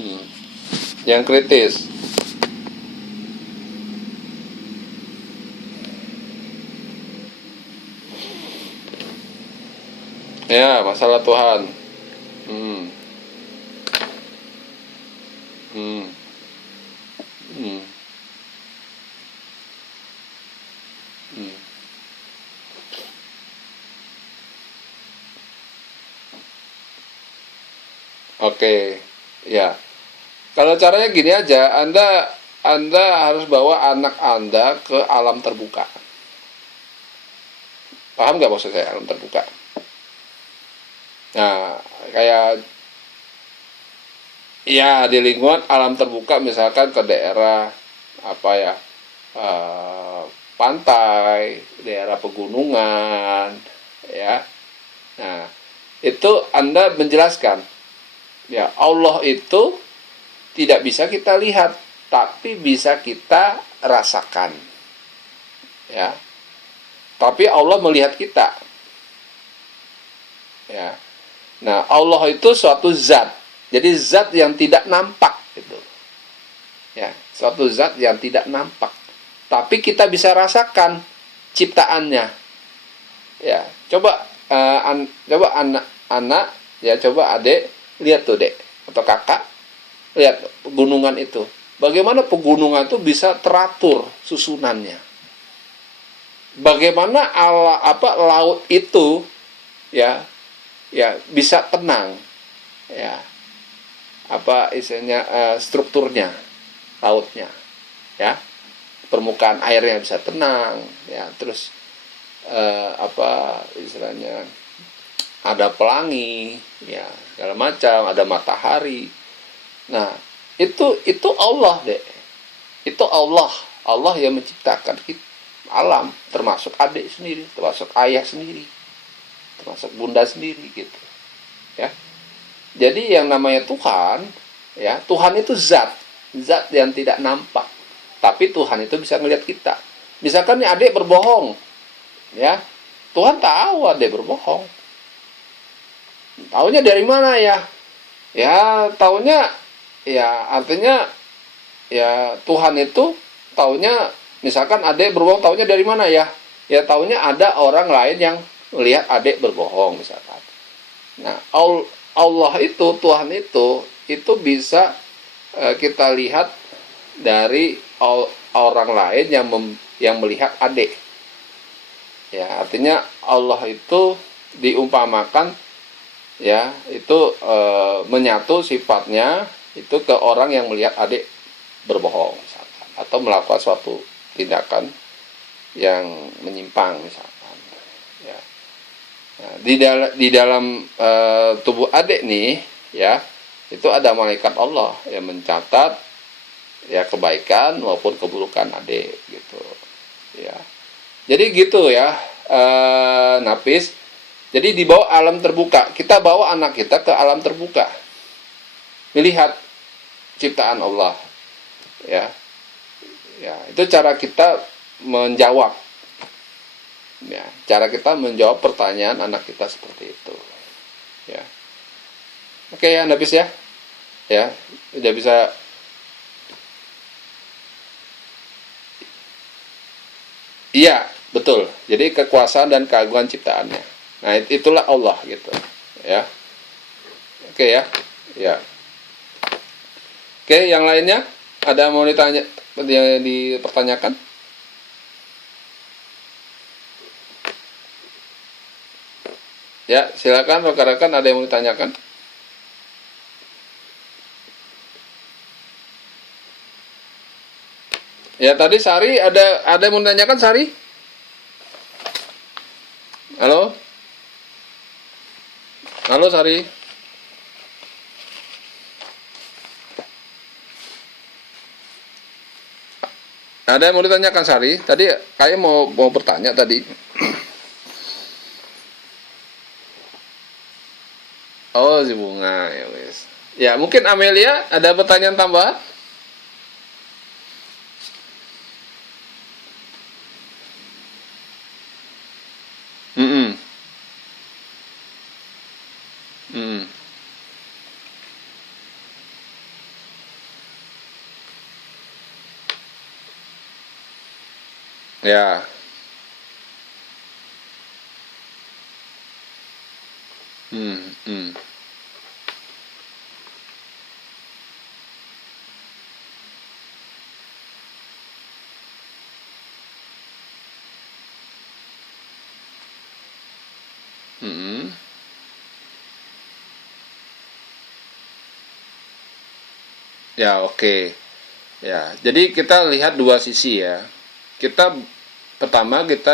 Hmm. Yang kritis. Ya, masalah Tuhan. Hmm. Hmm. Hmm. Hmm. Oke, ya. Kalau caranya gini aja, Anda harus bawa anak Anda ke alam terbuka. Paham nggak maksud saya alam terbuka? Nah, kayak ya di lingkungan alam terbuka, misalkan ke daerah apa ya, eh, pantai, daerah pegunungan, ya. Nah, itu Anda menjelaskan, ya Allah itu tidak bisa kita lihat, tapi bisa kita rasakan, ya. Tapi Allah melihat kita, ya. Nah, Allah itu suatu zat, jadi zat yang tidak nampak, gitu, ya. Suatu zat yang tidak nampak, tapi kita bisa rasakan ciptaannya, ya. Coba coba anak, ya, coba adik lihat tuh, dek, atau kakak, lihat pegunungan itu. Bagaimana pegunungan itu bisa teratur susunannya? Bagaimana laut itu, ya, ya bisa tenang, ya, apa istilahnya, strukturnya lautnya, ya, permukaan airnya bisa tenang, ya, terus apa istilahnya, ada pelangi, ya, segala macam, ada matahari. Nah, itu Allah, deh. Itu Allah yang menciptakan alam, termasuk adik sendiri, termasuk ayah sendiri, termasuk bunda sendiri, gitu, ya. Jadi yang namanya Tuhan, ya, Tuhan itu zat yang tidak nampak, tapi Tuhan itu bisa melihat kita. Misalkan nih adik berbohong, ya, Tuhan tahu adik berbohong. Taunya dari mana ya? Ya, taunya, ya, artinya, ya, Tuhan itu taunya, misalkan adik berbohong, taunya dari mana ya? Ya, taunya ada orang lain yang melihat adik berbohong, misalkan. Nah, Allah itu, Tuhan itu bisa kita lihat dari orang lain yang melihat adik. Ya, artinya Allah itu diumpamakan, ya, itu menyatu sifatnya itu ke orang yang melihat adik berbohong, misalkan, atau melakukan suatu tindakan yang menyimpang, misalkan, ya. Nah, di dalam tubuh adik nih, ya, itu ada malaikat Allah yang mencatat, ya, kebaikan maupun keburukan adik, gitu, ya. Jadi gitu ya, Nafis. Jadi dibawa alam terbuka, kita bawa anak kita ke alam terbuka, melihat ciptaan Allah, ya. Ya, itu cara kita menjawab, ya, cara kita menjawab pertanyaan anak kita seperti itu, ya. Oke ya, Nafis, ya, ya, udah bisa. Iya, betul. Jadi kekuasaan dan keagungan ciptaannya. Nah, itulah Allah, gitu, ya. Oke ya, ya. Oke, yang lainnya ada mau ditanya, yang dipertanyakan? Ya, silakan rekan-rekan, ada yang mau ditanyakan? Ya, tadi Sari ada yang mau ditanyakan, Sari? Halo? Halo, Sari? Ada yang mau ditanyakan, Sari? Tadi kayak mau bertanya tadi. Oh, si Bunga, ya wes. Ya, mungkin Amelia ada pertanyaan tambahan? Mm-mm. Mm-mm. Ya. Hmm, hmm. Hmm. Ya, oke. Ya, jadi kita lihat dua sisi ya. Kita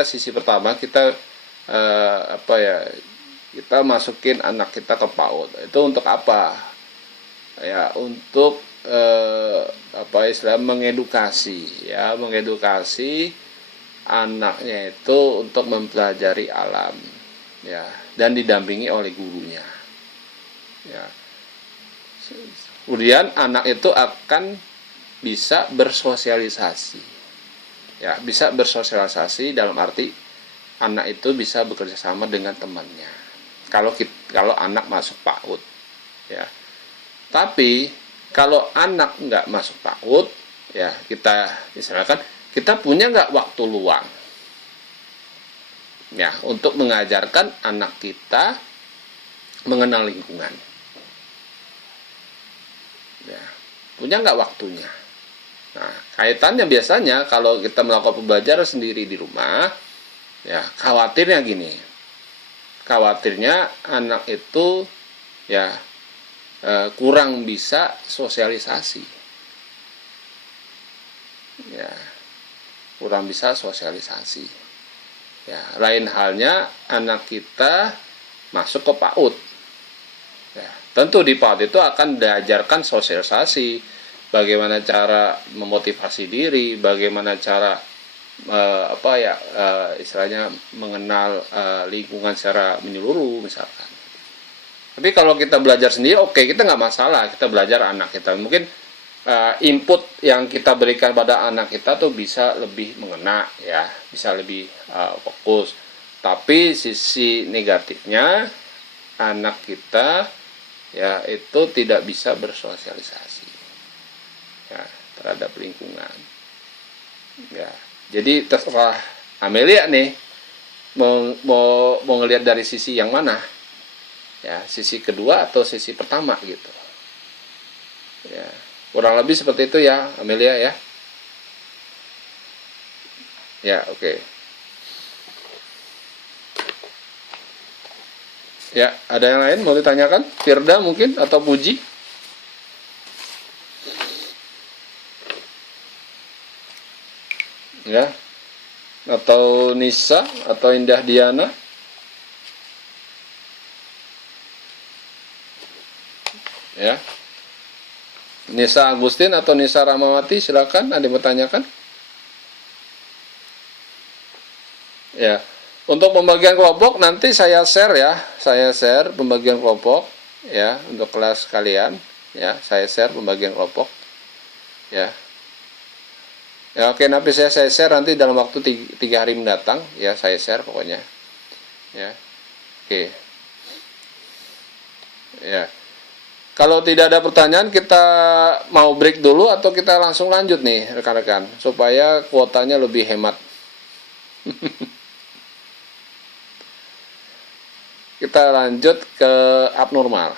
sisi pertama kita apa ya? Kita masukin anak kita ke PAUD. Itu untuk apa? Ya, untuk apa istilah mengedukasi ya, mengedukasi anaknya itu untuk mempelajari alam ya, dan didampingi oleh gurunya. Ya. Kemudian anak itu akan bisa bersosialisasi. Ya, bisa bersosialisasi dalam arti anak itu bisa bekerja sama dengan temannya. Kalau anak masuk PAUD, ya. Tapi kalau anak nggak masuk PAUD, ya kita misalkan kita punya nggak waktu luang, ya, untuk mengajarkan anak kita mengenal lingkungan. Ya, punya nggak waktunya? Nah, kaitannya biasanya kalau kita melakukan pembelajaran sendiri di rumah, ya khawatirnya gini, khawatirnya anak itu ya kurang bisa sosialisasi, ya kurang bisa sosialisasi. Ya, lain halnya anak kita masuk ke PAUD. Ya, tentu di PAUD itu akan diajarkan sosialisasi, bagaimana cara memotivasi diri, bagaimana cara istilahnya mengenal lingkungan secara menyeluruh misalkan. Tapi kalau kita belajar sendiri, oke, kita nggak masalah, kita belajar anak kita. Mungkin input yang kita berikan pada anak kita tuh bisa lebih mengena, ya, bisa lebih fokus. Tapi sisi negatifnya anak kita ya itu tidak bisa bersosialisasi ya terhadap lingkungan. Ya, jadi terserah Amelia nih mau ngelihat dari sisi yang mana, ya, sisi kedua atau sisi pertama gitu. Ya, kurang lebih seperti itu ya Amelia ya. Ya, oke. Ya, ada yang lain mau ditanyakan? Firda mungkin atau Puji? Ya. Atau Nisa atau Indah Diana? Ya. Nisa Agustin atau Nisa Ramawati, silakan, ada yang bertanyakan? Ya. Untuk pembagian kelompok nanti saya share ya, saya share pembagian kelompok ya untuk kelas kalian ya, saya share pembagian kelompok ya. Ya, oke, nanti saya share nanti dalam waktu 3 hari mendatang ya, saya share pokoknya ya. Oke ya, kalau tidak ada pertanyaan kita mau break dulu atau kita langsung lanjut nih rekan-rekan supaya kuotanya lebih hemat. Kita lanjut ke abnormal.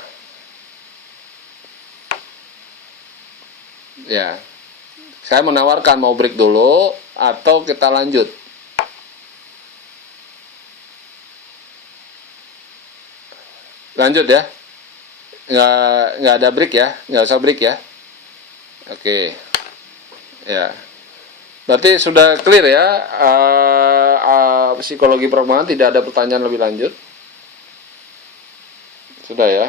Ya, saya menawarkan mau break dulu atau kita lanjut. Lanjut ya, nggak ada break ya, nggak usah break ya. Oke, ya. Berarti sudah clear ya, psikologi perkembangan, tidak ada pertanyaan lebih lanjut. Sudah ya.